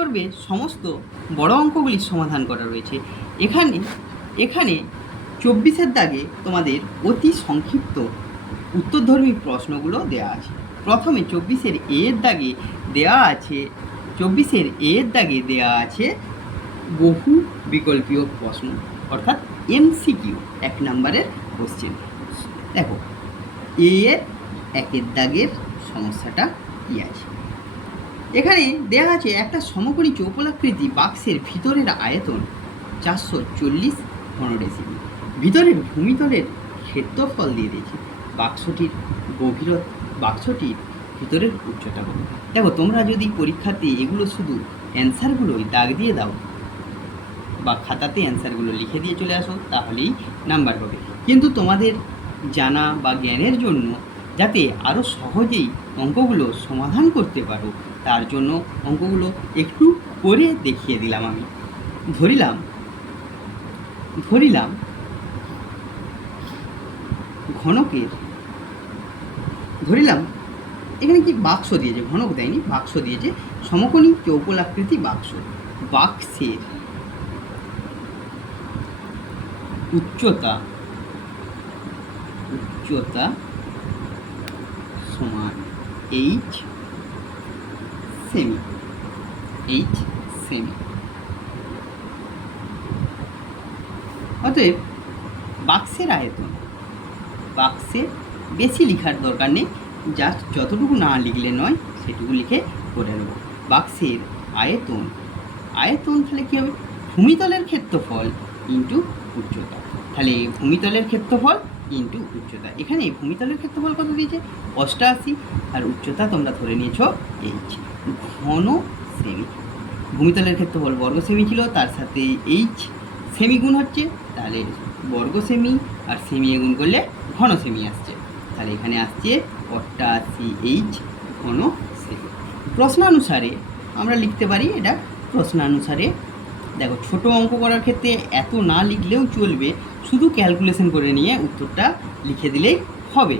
পর্বে সমস্ত বড় অঙ্কগুলির সমাধান করা রয়েছে। এখানে এখানে 24-এর দাগে তোমাদের অতি সংক্ষিপ্ত উত্তরধর্মী প্রশ্নগুলো দেওয়া আছে। প্রথমে 24-এর এর দাগে দেওয়া আছে 24-এর এর দাগে দেওয়া আছে বহু বিকল্পীয় প্রশ্ন, অর্থাৎ এমসিকিউ, 1 নম্বরের কোশ্চেন। দেখো এর 1-এর দাগের সমস্যাটা কী আছে। এখানে দেওয়া আছে একটা সমকোণী চৌপলাকৃতি বাক্সের ভিতরের আয়তন 440 ঘনডেসিবেল, ভিতরের ভূমিতলের ক্ষেত্রফল দিয়ে দিয়েছে, বাক্সটির বাক্সটির ভিতরের উচ্চতা কত। দেখো তোমরা যদি পরীক্ষাতে এগুলো শুধু অ্যান্সারগুলোই দাগ দিয়ে দাও বা খাতাতে অ্যান্সারগুলো লিখে দিয়ে চলে আসো তাহলেই নাম্বার পাবে, কিন্তু তোমাদের জানা বা জ্ঞানের জন্য যাতে আরও সহজেই অঙ্কগুলো সমাধান করতে পারো তার জন্য অঙ্কগুলো একটু করে দেখিয়ে দিলাম। আমি ধরিলাম এখানে কি বাক্স দিয়েছে, ঘনক দেয়নি, বাক্স দিয়েছে, সমকোণী চৌকোলাকৃতি বাক্স, বাক্সের উচ্চতা সমান এইচ সেমি। অতএব বাক্সের আয়তন, বাক্সের বেশি লেখার দরকার নেই, জাস্ট যতটুকু না লিখলে নয় সেটুকু লিখে করে নেব। বাক্সের আয়তন তাহলে কী হবে, ভূমিতলের ক্ষেত্রফল ইন্টু উচ্চতা। তাহলে ভূমিতলের ক্ষেত্রফল ইন্টু উচ্চতা, এখানে ভূমিতলের ক্ষেত্রফল কত দিয়েছে 88, আর উচ্চতা তোমরা ধরে নিয়েছ এইচ, ঘন সেমি। ভূমিতলের ক্ষেত্রফল বর্গ সেমি ছিল, তার সাথে এইচ সেমি গুণ হচ্ছে, তাহলে বর্গ সেমি আর সেমি গুণ করলে ঘন সেমি আসছে, তাহলে এখানে আসছে 88H ঘন সেমি। প্রশ্নানুসারে আমরা লিখতে পারি, এটা প্রশ্নানুসারে। দেখো ছোট অঙ্ক করার ক্ষেত্রে এত না লিখলেও চলবে, শুধু ক্যালকুলেশন করে নিয়ে উত্তরটা লিখে দিলেই হবে,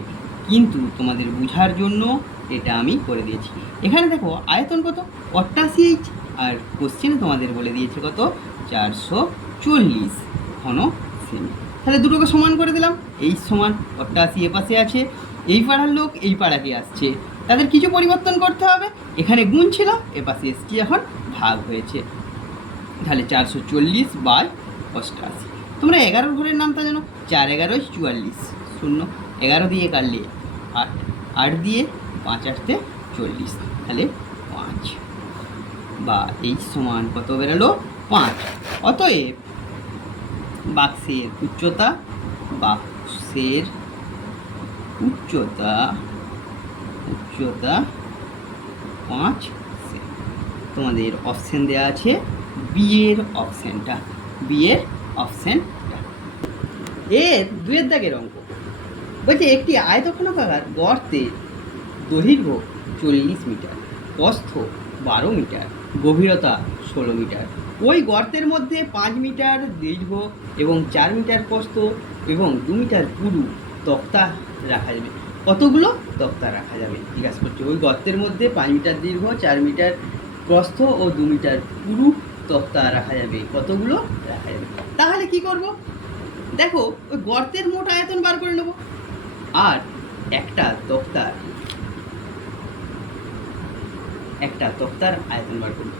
কিন্তু তোমাদের বোঝার জন্য এটা আমি করে দিয়েছি। এখানে দেখো আয়তন কত 88H, আর কোশ্চেনে তোমাদের বলে দিয়েছে কত 440 ঘন সেমি। তাহলে দুটোকে সমান করে দিলাম, এই সমান 88 এপাশে আছে, এই পাড়ার লোক এই পাড়াকে আসছে, তাদের কিছু পরিবর্তন করতে হবে, এখানে গুণ ছিল এপাশে এসছি এখন ভাগ হয়েছে, তাহলে 440/88। তোমরা 11 ঘরের নামটা জানো, 4 11 44, 0 11 দিয়ে কাটলে 8, 8 দিয়ে 5 8 40, তাহলে 5 বা এই সমান কত বেরোলো 5। অতএব বাক্সের উচ্চতা 5 সেমি। তোমাদের অপশান দেওয়া আছে বি এর অপশানটা, এর 2-এর দাগের অঙ্ক বলছে একটি আয়তক্ষণাকার গর্তের দৈর্ঘ্য 40 মিটার, প্রস্থ 12 মিটার, গভীরতা 16 মিটার। ওই গর্তের মধ্যে 5 মিটার দীর্ঘ এবং 4 মিটার প্রস্থ এবং 2 মিটার পুরু তক্তা রাখা যাবে। কতগুলো তক্তা রাখা যাবে জিজ্ঞাসা করছে। ওই গর্তের মধ্যে 5 মিটার দীর্ঘ, 4 মিটার প্রস্থ ও 2 মিটার পুরু তক্তা রাখা যাবে, কতগুলো রাখা যাবে। তাহলে কি করব, দেখো ওই গর্তের মোট আয়তন বার করে নেব, আর একটা তক্তার আয়তন বার করব,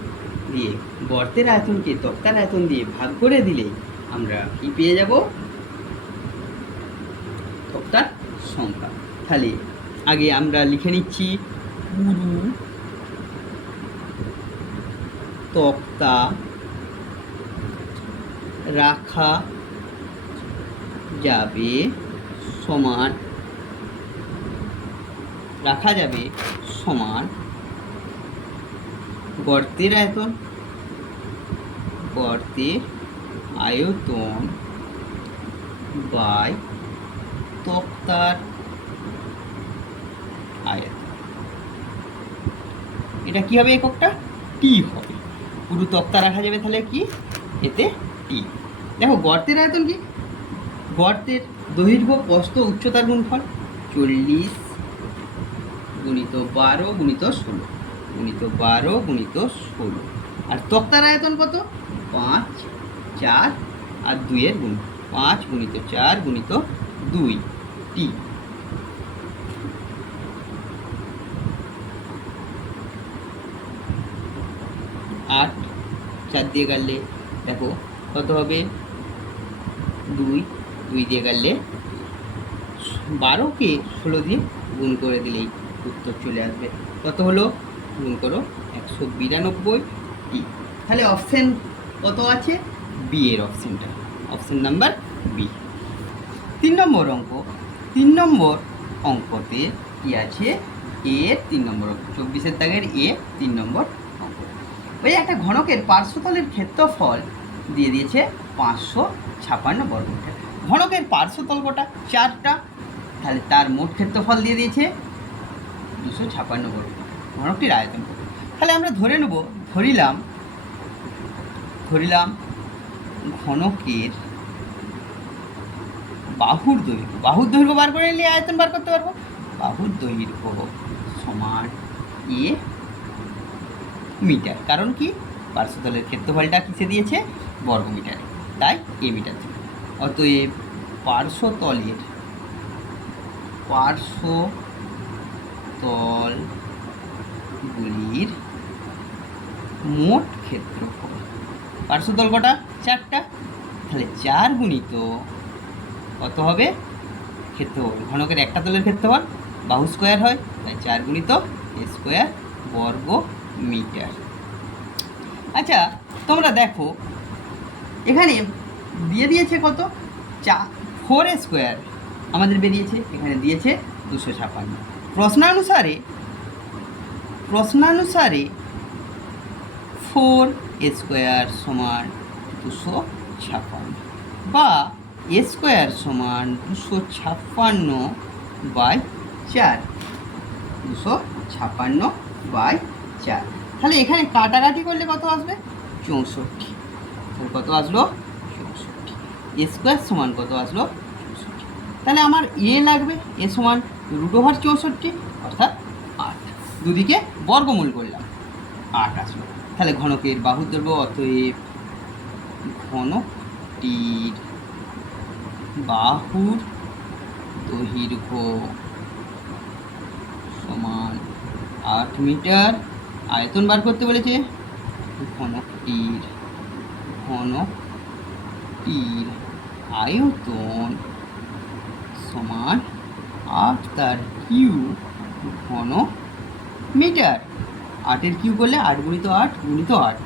দিয়ে গর্তের আয়তনকে তক্তার আয়তন দিয়ে ভাগ করে দিলেই আমরা কি পেয়ে যাব, তক্তার সংখ্যা। তাহলে আগে আমরা লিখে নিচ্ছি পুরু তক্তা রাখা যাবে সমান গর্তের আয়তন বাই তক্তার আয়তন। এটা কি হবে, এককটা টি হবে, পুরো তক্তা রাখা যাবে, তাহলে কি এতে টি। দেখো গর্তের আয়তন কি, গর্তের দৈর্ঘ্য প্রস্থ উচ্চতার গুণফল 40 × 12 × 16 × 12 × 16 আর তক্তার আয়তন কত? 5, 4 আর 2 গুণ, 5 গুণিত 4 গুণিত 2 টি। আট 4 দিয়ে কাটলে দেখো কত হবে? 2 দিয়ে কাটলে 12কে 16 দিয়ে গুণ করে দিলেই উত্তর চলে আসবে। কত হলো? গুণ করো 192 টি। তাহলে অপশন কত আছে? বি এর অপশনটা, অপশন নাম্বার বি। 3 নম্বর অঙ্ক। 3 নম্বর অঙ্কতে কি আছে? এ 3 নম্বর অঙ্ক, 24-এর দাগের এ 3 নম্বর অঙ্ক। ওই একটা ঘনকের পার্শ্বতলের ক্ষেত্রফল দিয়ে দিয়েছে 556 বর্গমিটার। ঘনকের পার্শ্বতল কটা? 4টা। তাহলে তার মোট ক্ষেত্রফল দিয়ে দিয়েছে 256 বর্গমিটার। ঘনকটির আয়তন কত? তাহলে আমরা ধরে নেব, ধরিলাম ঘনকের বাহুর দৈর্ঘ্য বার করে নিলে আয়তন বার করতে পারবো। বাহুর দৈর্ঘ্য সমান এ মিটার। কারণ কি? পার্শ্বতলের ক্ষেত্রফলটা কিসে দিয়েছে? বর্গমিটারে, তাই এ মিটার ছিল। অতএব পার্শ্বতলগুলির মোট ক্ষেত্রফল, পার্শ্বতল কটা? 4টা। তাহলে 4 গুণিত কত হবে? ক্ষেত্রফল, ঘনকের একটা তলের ক্ষেত্রফল বাহু স্কোয়ার হয়, তাই 4 গুণিত এ স্কোয়ার বর্গ মিটার। আচ্ছা তোমরা দেখো এখানে দিয়ে দিয়েছে কত? 4 স্কোয়ার আমাদের বেরিয়েছে, এখানে দিয়েছে 256। প্রশ্নানুসারে 4 স্কোয়ার সমান 256 বা এ স্কোয়ার সমান 256/4, 256/4। তাহলে এখানে কাটাকাটি করলে কত আসবে? 64। তাহলে কত আসলো? 64। এ স্কোয়ার সমান কত আসলো? 64। তাহলে আমার এ লাগবে, এ সমান √64 অর্থাৎ 8। দুদিকে বর্গমূল করলাম, 8 আসলো। তাহলে ঘনকের বাহুর দৈর্ঘ্য, অতএব ঘনকটির বাহুর দৈর্ঘ্য সমান 8 মিটার। আয়তন বার করতে বলেছে। ঘনকটির আয়তন সমান 8 তার কিউ ঘন মিটার। 8-এর কিউ করলে 8 গুণিত 8 গুণিত 8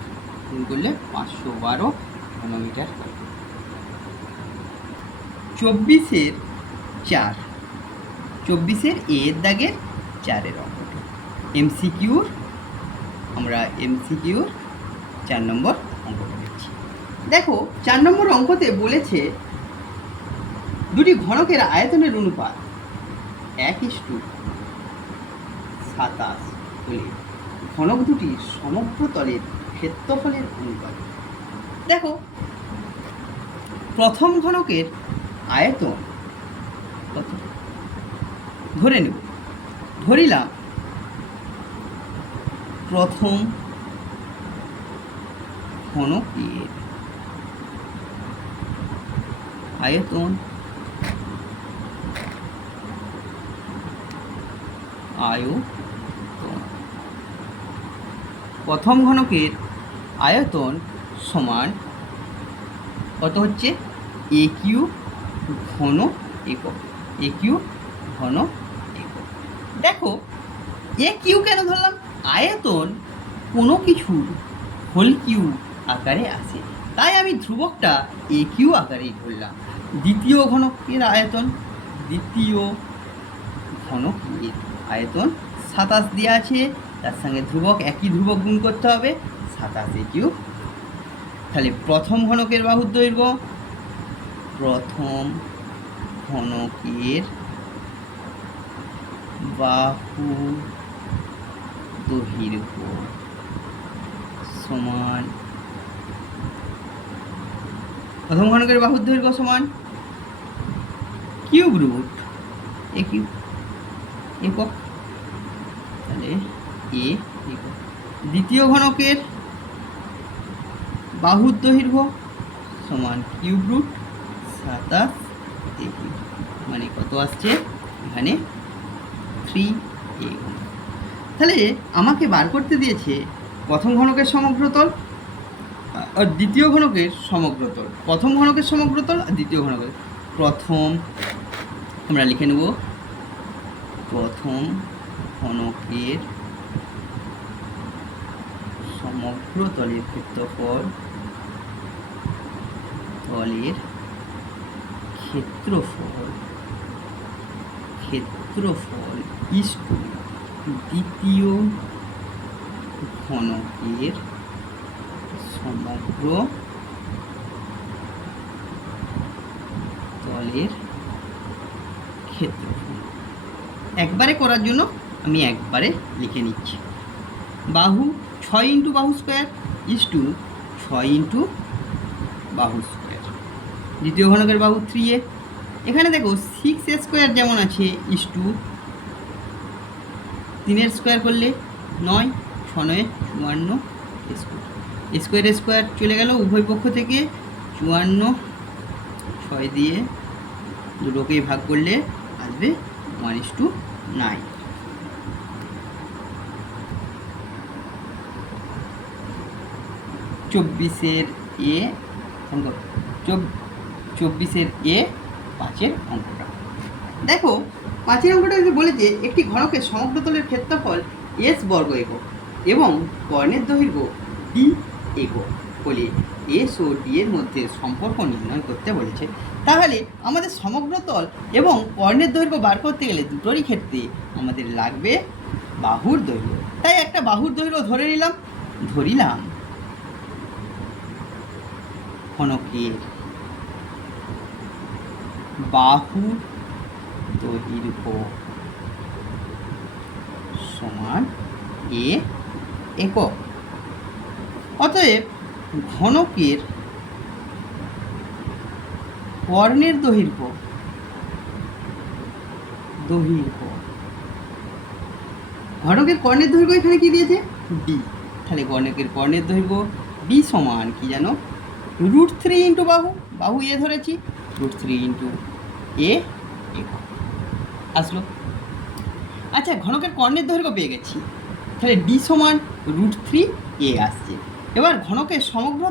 গুণ করলে 512 ঘনমিটার। 24-এর 4, 24-এর এর দাগের 4-এর অঙ্কটি এমসিকিউর, আমরা এমসিকিউর 4 নম্বর অঙ্কটা দেখছি। দেখো 4 নম্বর অঙ্কতে বলেছে দুটি ঘনকের আয়তনের অনুপাত 1:27 হলে ঘনক দুটির সমগ্র তলের ক্ষেত্রফলের অনুপাত। দেখো প্রথম ঘনকের আয়তন কত ধরে নেব। ধরিলাম প্রথম ঘনকের আয়তন প্রথম ঘনকের আয়তন সমান কত হচ্ছে? এ কিউ ঘন একক, এ কিউ ঘন একক। দেখো এ কিউ কেন ধরলাম? আয়তন কোনো কিছুর হোল কিউ আকারে আসে, তাই আমি ধ্রুবকটা এ কিউ আকারেই ধরলাম। দ্বিতীয় ঘনকের আয়তন 27 দেওয়া আছে, তার সঙ্গে ধ্রুবক, একই ধ্রুবক গুণ করতে হবে, 27 এ কিউ। তাহলে প্রথম ঘনকের বাহুর দৈর্ঘ্য, প্রথম ঘনকের বাহু দৈর্ঘ্য সমান, প্রথম ঘনকের বাহুর দৈর্ঘ্য সমান কিউব রুট এ কিউব একক, তাহলে এ একক। দ্বিতীয় ঘনকের বাহুর দৈর্ঘ্য সমান কিউব রুট 27 এগুণ, মানে কত আসছে এখানে 3a। তাহলে আমাকে বার করতে দিয়েছে প্রথম ঘনকের সমগ্রতল আর দ্বিতীয় ঘনকের সমগ্রতল, প্রথম ঘনকের সমগ্রতল আর দ্বিতীয় ঘনকের। প্রথম আমরা লিখে নেব প্রথম ঘনকের সমগ্র তলের ক্ষেত্রফল, তলের ক্ষেত্রফল ইস্টু দ্বিতীয় ঘনকের সমগ্র তলের ক্ষেত্রফল। একবারে করার জন্য আমি একবারে লিখে নিচ্ছি। বাহু 6 ইন্টু বাহু স্কোয়ার ইস্টু 6 ইন্টু বাহু স্কোয়ার। দ্বিতীয় ঘনকের বাহু 3a। এখানে দেখো 6a স্কোয়ার যেমন আছে ইস্টু 3 স্কোয়ার করলে 9, 6 54 স্কোয়ার, স্কোয়ার চলে গেল উভয় পক্ষ থেকে 54, 6 দিয়ে দুটোকেই ভাগ করলে আসবে 1:9। 24 এ 5-এর অঙ্কটা দেখো। 5-এর অঙ্কটা বলেছে একটি ঘনকের সমগ্রতলের ক্ষেত্রফল s বর্গ একক এবং কর্ণের দৈর্ঘ্য d একক বলে s ও d এর মধ্যে সম্পর্ক নির্ণয় করতে বলেছে। তাহলে আমাদের সমগ্রতল এবং কর্ণের দৈর্ঘ্য বার করতে গেলে দুটোরই ক্ষেত্রে আমাদের লাগবে বাহুর দৈর্ঘ্য। তাই একটা বাহুর দৈর্ঘ্য ধরিলাম ঘনকের বাহুর দৈর্ঘ্য সমান a একক। অতএব ঘনকের কর্ণের দৈর্ঘ্য ঘনকের কর্ণের দৈর্ঘ্য এখানে কি দিয়েছে d। তাহলে ঘনকের কর্ণের দৈর্ঘ্য d সমান কি জানো √3 ইন্টু বাহু এ ধরেছি, √3 ইন্টু a একক আসলো। আচ্ছা, ঘনকের কর্ণের দৈর্ঘ্য পেয়ে গেছি, তাহলে d সমান √3a আসছে। এবার ঘনকের সমগ্র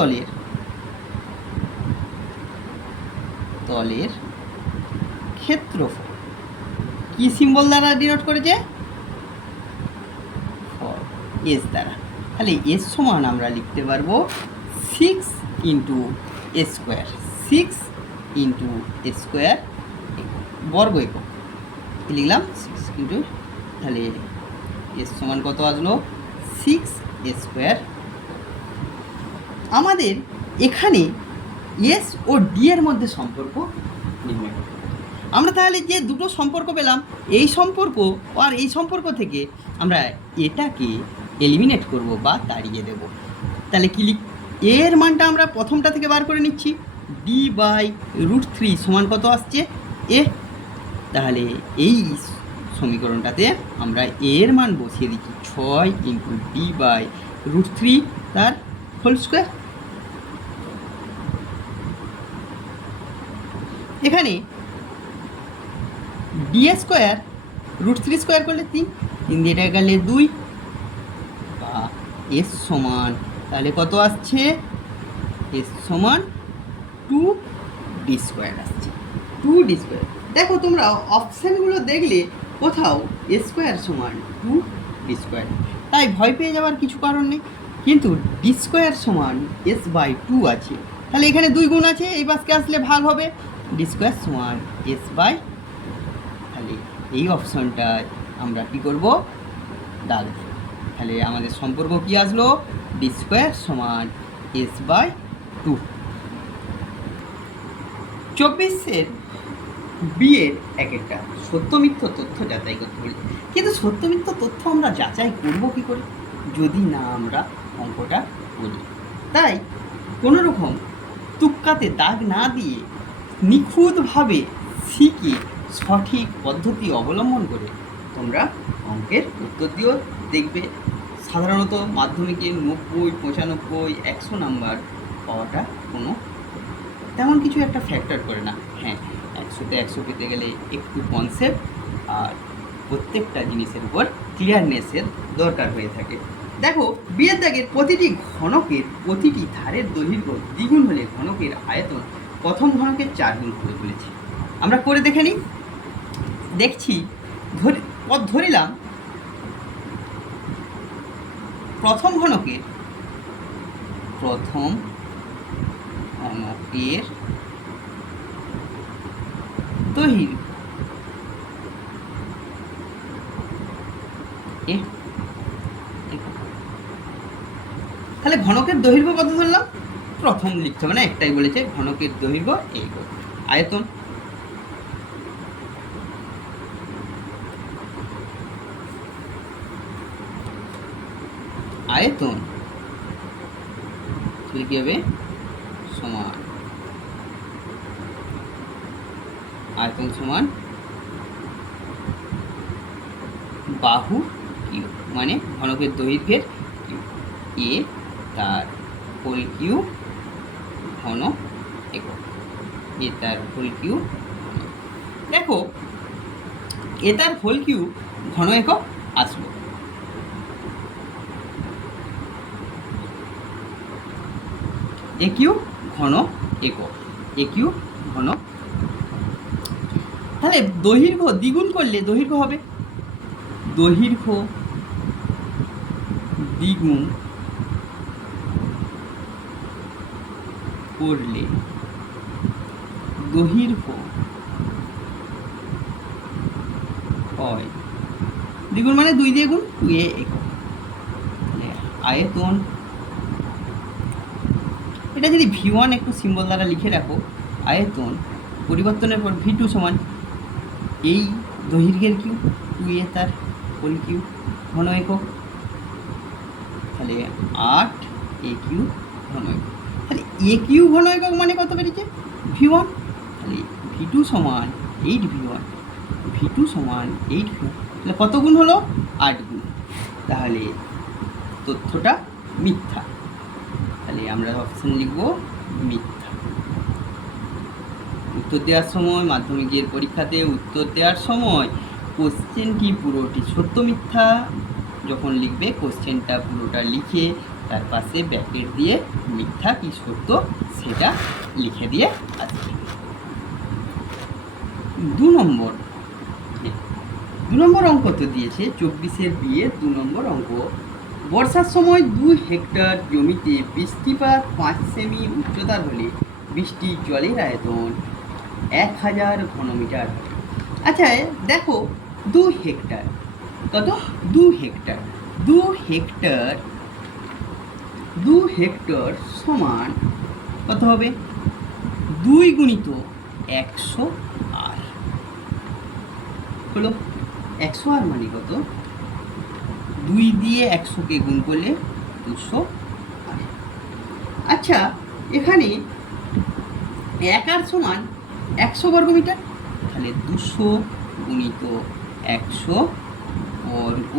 তলের ক্ষেত্রফল কি সিম্বল দ্বারা ডিনোট করেছে s দ্বারা। তাহলে s সমান আমরা লিখতে পারবো 6 into a square, 6 into a square বর্গ একক লিখলাম 6 ইন্টু, তাহলে s সমান কত আসলো 6a স্কোয়ার। আমাদের এখানে s ও d এর মধ্যে সম্পর্ক নির্ণয় করতে হবে। আমরা তাহলে যে দুটো সম্পর্ক পেলাম, এই সম্পর্ক আর এই সম্পর্ক থেকে আমরা এটাকে এলিমিনেট করব বা তাড়িয়ে দেব। তাহলে কি এর মানটা আমরা প্রথমটা থেকে বার করে নিচ্ছি, d/√3 সমান কত আসছে a। তাহলে এই সমীকরণটাতে আমরা এর মান বসিয়ে দিচ্ছি 6 ইন্টু d/√3 তার হোল স্কোয়ার। এখানে ডি স্কোয়ার √3 স্কোয়ার করলে 3 দিয়ে এটা গেলে 2 বা এস সমান তাহলে কত আসছে এস সমান 2d স্কোয়ার আসছে, 2d স্কোয়ার। দেখো তোমরা অপশানগুলো দেখলে কোথাও এ স্কোয়ার সমান 2d স্কোয়ার, তাই ভয় পেয়ে যাওয়ার কিছু কারণ নেই। কিন্তু ডি স্কোয়ার সমান s/2 আছে, তাহলে এখানে 2 গুণ আছে, এই পাশকে আসলে ভাগ হবে, ডি স্কোয়ার সমান s/2। তাহলে এই অপশনটায় আমরা কি করব দাগ দেব। তাহলে আমাদের সম্পর্ক কি আসলো ডি স্কোয়ার সমান s/2। 24-এর বিয়ের একটা সত্য মিথ্য তথ্য যাচাই করতে বলি। কিন্তু সত্য মিথ্য তথ্য আমরা যাচাই করব কি করে যদি না আমরা অঙ্কটা বলি। তাই কোনো রকম তুক্কাতে দাগ না দিয়ে নিখুঁতভাবে শিখে সঠিক পদ্ধতি অবলম্বন করে তোমরা অঙ্কের উত্তর দিও, দেখবে সাধারণত মাধ্যমিকে 90, 95, 100 নাম্বার পাওয়াটা কোনো তেমন কিছু একটা ফ্যাক্টর করে না। হ্যাঁ, 100তে 100 পেতে গেলে একটু কনসেপ্ট আর প্রত্যেকটা জিনিসের উপর ক্লিয়ারনেসের দরকার হয়ে থাকে। দেখো, বিয়ের দাগের প্রতিটি ঘনকের প্রতিটি ধারের দৈর্ঘ্য দ্বিগুণ হলে ঘনকের আয়তন প্রথম ঘনকের 4 গুণ করে তুলেছি। আমরা করে দেখে নিই। দেখছি, পথ ধরিলাম প্রথম ঘনকের দৈর্ঘ্য তাহলে ঘনকের দৈর্ঘ্য কত ধরলাম? প্রথম লিখতে হবে না, একটাই বলেছে ঘনকের দৈর্ঘ্য এই। আয়তন আয়তন কি হবে? সমান আয়তন সমান বাহু কিউ, মানে ঘনকের দৈর্ঘ্যের কিউ, এ তার হোল কিউ ঘন একক, এ তার হোল কিউ। দেখো, এ তার হোল কিউ ঘন একক আসলো। এ কিউ ঘন একক, এ কিউ ঘন। তাহলে দৈর্ঘ্য দ্বিগুণ করলে দৈর্ঘ্য হবে, দৈর্ঘ্য দ্বিগুণ করলে দৈর্ঘ্য হয় দ্বিগুণ, মানে 2 দিয়ে গুণ, 2 একক। আয়তন, এটা যদি V1 একটু সিম্বল দ্বারা লিখে রাখো, আয়তন পরিবর্তনের পর V2 সমান এই দৈর্ঘ্যের কিউ 2a তার হোল কিউ ঘন একক। তাহলে 8 a কিউ ঘন একক। তাহলে a কিউ ঘন একক মানে কত বেরিয়েছে? V1। তাহলে V2 সমান 8 V1, V2 সমান 8 V1। তাহলে কত গুণ হলো? 8 গুণ। তাহলে তথ্যটা মিথ্যা। তাহলে আমরা অপশন লিখব মিথ্যা। উত্তর দেওয়ার সময়, মাধ্যমিকের পরীক্ষাতে উত্তর দেওয়ার সময় কোশ্চেনটি পুরোটি সত্য মিথ্যা যখন লিখবে, কোশ্চেনটা পুরোটা লিখে তার পাশে ব্র্যাকেট দিয়ে মিথ্যা কি সত্য সেটা লিখে দিয়ে আসবে। 2 নম্বর অঙ্ক তো দিয়েছে 24-এর বিয়ে। 2 নম্বর অঙ্ক, বর্ষার সময় 2 হেক্টর জমিতে বৃষ্টিপাত 5 সেমি উচ্চতার হলে বৃষ্টির জলের আয়তন 1000 ঘনমিটার। আচ্ছা দেখো, 2 হেক্টর কত? 2 হেক্টর, 2 হেক্টর সমান কত হবে? 2 গুণিত 100 আর হলো 100 আর মানে কত? 2 দিয়ে 100কে গুণ করলে 200 আর। আচ্ছা, এখানে 1 আর সমান 100 বর্গমিটার। তাহলে 200 গুণিত 100 বর্গ,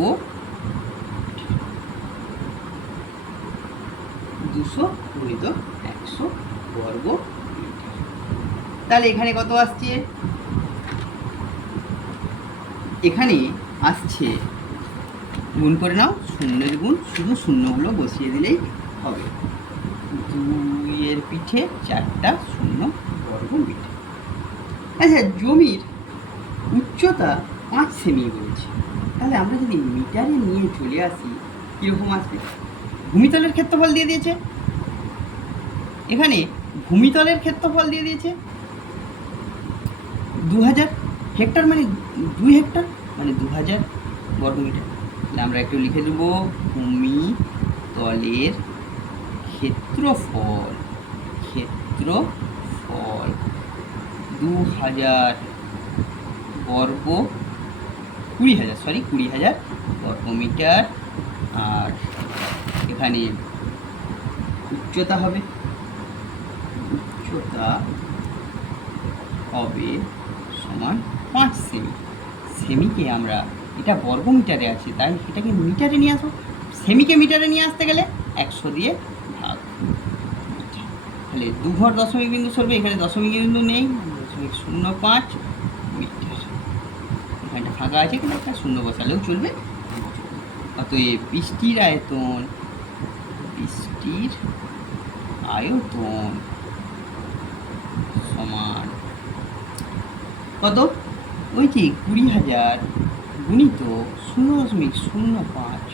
200 গুণিত 100 বর্গ মিটার। তাহলে এখানে কত আসছে? এখানে আসছে, গুণ করে নাও, শূন্যের গুণ, শুধু শূন্যগুলো বসিয়ে দিলেই হবে। 2-এর পিঠে 4টা শূন্য বর্গ মিটার। আচ্ছা, জমির উচ্চতা 5 সেমি বলেছে। তাহলে আমরা যদি মিটারে নিয়ে চলে আসি কীরকম আসবে? ভূমিতলের ক্ষেত্রফল দিয়ে দিয়েছে, এখানে ভূমিতলের ক্ষেত্রফল দিয়ে দিয়েছে 2000 হেক্টর, মানে 2 হেক্টর মানে 2000 বর্গমিটার। তাহলে আমরা একটু লিখে দেবো, ভূমিতলের ক্ষেত্রফল 2000 বর্গ 20,000 বর্গমিটার। আর এখানে উচ্চতা হবে সমান 5 সেমি। সেমিকে আমরা, এটা বর্গমিটারে আছে তাই এটাকে মিটারে নিয়ে আসো। সেমিকে মিটারে নিয়ে আসতে গেলে 100 দিয়ে ভাগ। তাহলে 2 ঘর দশমিক বিন্দু সরবে, এখানে দশমিক বিন্দু নেই, 0.05 মিটার। এখানটা ফাঁকা আছে, কিন্তু একটা শূন্য বসালেও চলবে। অতএব পৃষ্ঠের আয়তন সমান কত? ওই যে 20,000 গুণিত 0.05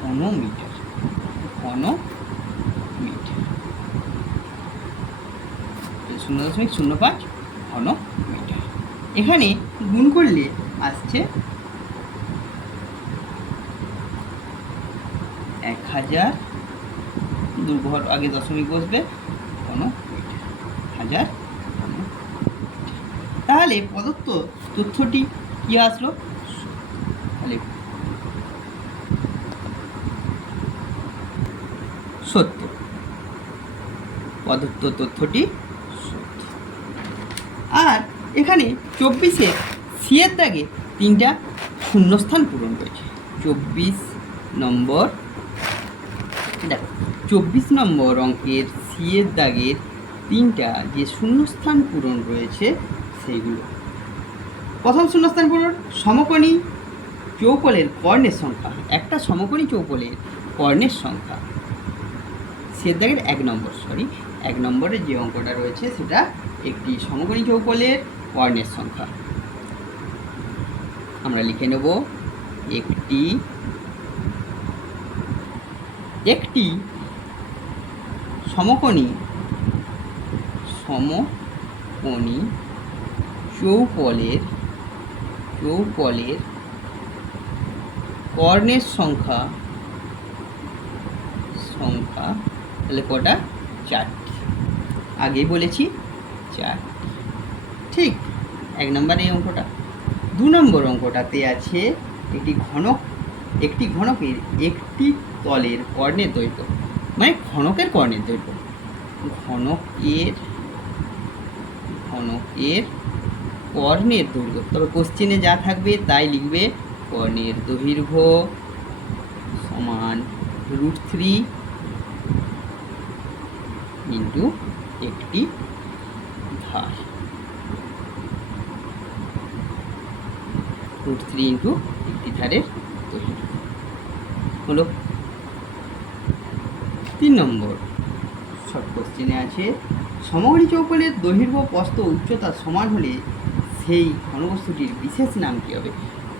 ঘন মিটার। 0.05 ঘন মিটার। এখানে গুণ করলে আসছে 1000, 2 ঘর আগে দশমিক বসবে, ঘন মিটার, 1000 ঘন মিটার। তাহলে প্রদত্ত তথ্যটি কি আসলো? তাহলে সত্য, প্রদত্ত তথ্যটি সত্য। আর এখানে 24-এর সি এর দাগে 3টা শূন্যস্থান পূরণ করেছে। 24 নম্বর, দেখো 24 নম্বর অঙ্কের সি এর দাগের 3টা যে শূন্যস্থান পূরণ রয়েছে সেইগুলো। প্রথম শূন্যস্থান পূরণ, সমকোণী চৌকোলের কর্ণের সংখ্যা। একটা সমকোণী চৌকোলের কর্ণের সংখ্যা। সি এর দাগের 1 নম্বরে যে অঙ্কটা রয়েছে সেটা একটি সমকোণী চৌকোলের কর্ণের সংখ্যা। আমরা লিখে নেব একটি সমকোণী চৌকোলের কর্ণের সংখ্যা তাহলে কটা? 4টি। আগেই বলেছি 4। ঠিক 1 নম্বর এই অঙ্কটা। 2 নম্বর অঙ্কটাতে আছে একটি ঘনকের একটি তলের কর্ণের দৈর্ঘ্য, মানে ঘনকের কর্ণের দৈর্ঘ্য। ঘনকের কর্ণের দৈর্ঘ্য, তবে কোশ্চেনে যা থাকবে তাই লিখবে। কর্ণের দৈর্ঘ্য সমান √3 ইন্টু একটি ধার। √3 ইন্টু একটি ধারের দৈর্ঘ্য হলো। 3 নম্বর শর্ট কোশ্চেনে আছে সমকোণী চৌকোলের দৈর্ঘ্য, প্রস্থ, উচ্চতা সমান হলে সেই ঘনবস্তুটির বিশেষ নাম কী হবে?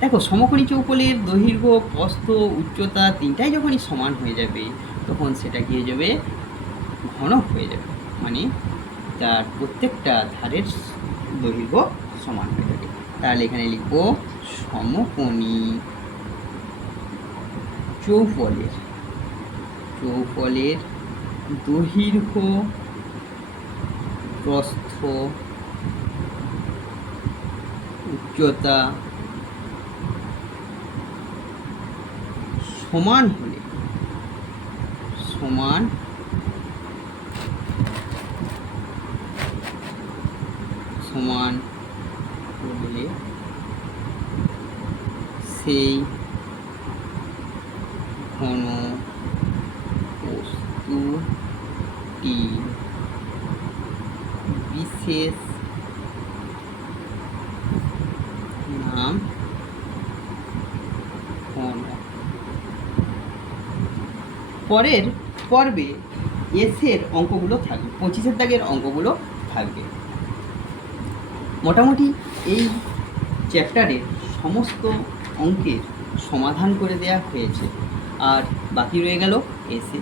দেখো সমকোণী চৌকোলের দৈর্ঘ্য, প্রস্থ, উচ্চতা 3টাই যখনই সমান হয়ে যাবে তখন সেটা কী হয়ে যাবে? ঘনক হয়ে যাবে, মানে তার প্রত্যেকটা ধারের দৈর্ঘ্য সমান হয়ে যাবে। তাহলে এখানে লিখব সমকোণী চৌকোলের দৈর্ঘ্য, প্রস্থ, উচ্চতা সমান হলে সেই ঘনবস্তুটি বিশেষ নাম ঘনক। পরের পর্বে এসের অঙ্কগুলো থাকবে, 25-এর দাগের অঙ্কগুলো থাকবে। মোটামুটি এই চ্যাপ্টারের সমস্ত অঙ্কের সমাধান করে দেওয়া হয়েছে, আর বাকি রয়ে গেল এসে।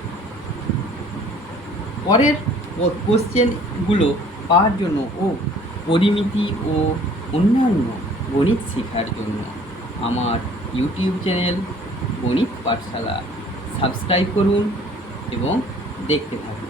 পরের কোশ্চেনগুলো পাওয়ার জন্য ও পরিমিতি ও অন্যান্য গণিত শেখার জন্য আমার ইউটিউব চ্যানেল গণিত পাঠশালা সাবস্ক্রাইব করুন এবং দেখতে থাকুন।